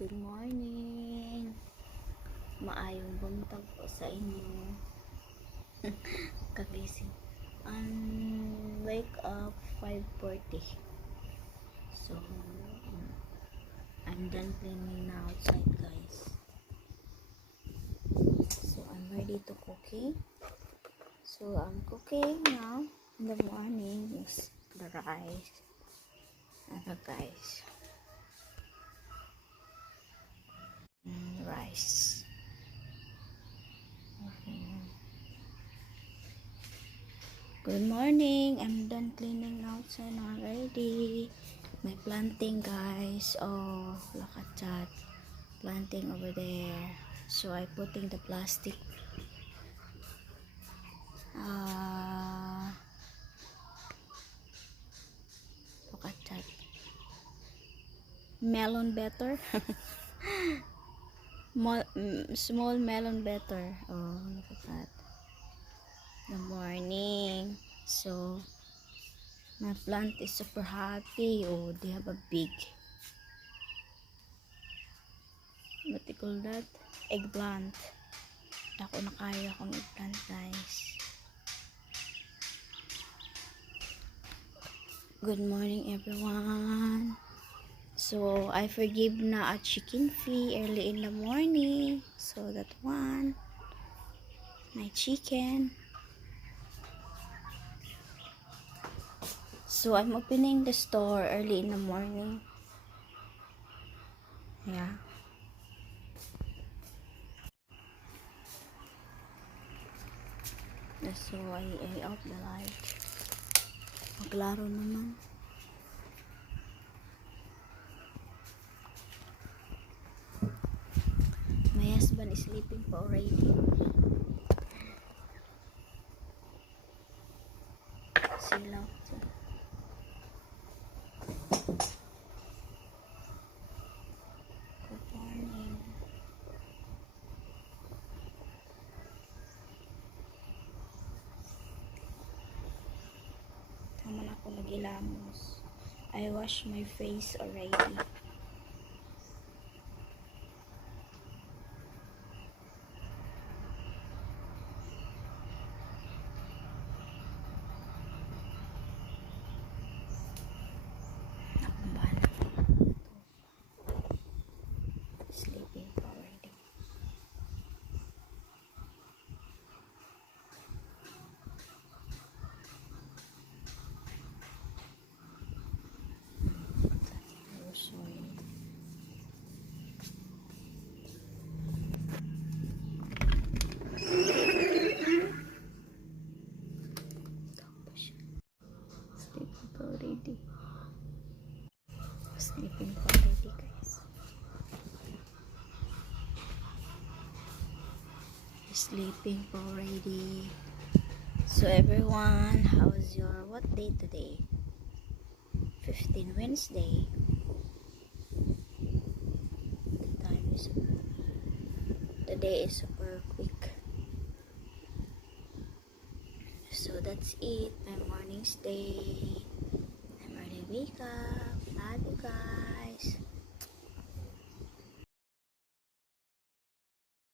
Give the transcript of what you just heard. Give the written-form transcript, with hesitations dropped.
good morning. Maayong buntag po sa inyo. Kagising. Wake up 5:40. So, I'm done cleaning now outside, guys. So, I'm ready to cooking. So, I'm cooking now in the morning. Is the rice. Guys. Rice. Good morning. I'm done cleaning outside already. My planting, guys. Oh, look at that. Planting over there. So I putting the plastic. Look at that. Melon better. Small melon better. Oh, look at that. Good morning. So my plant is super happy. Oh, they have a big, what do you call that? Eggplant. Ako nakaya akong eggplant, guys. Good morning, everyone. So I forgive na a chicken fee early in the morning. So that one, my chicken. So I'm opening the store early in the morning. Yeah. So I off the light. Maglaro naman. My husband is sleeping pa already. Silaw. Good morning. Tama na ako nagilamos. I wash my face already. Sleeping already. Sleeping already, guys. Sleeping already. So everyone, how's your what day today? 15 Wednesday. The day is super quick. So that's it. My morning's day. My morning wake up. Love you guys.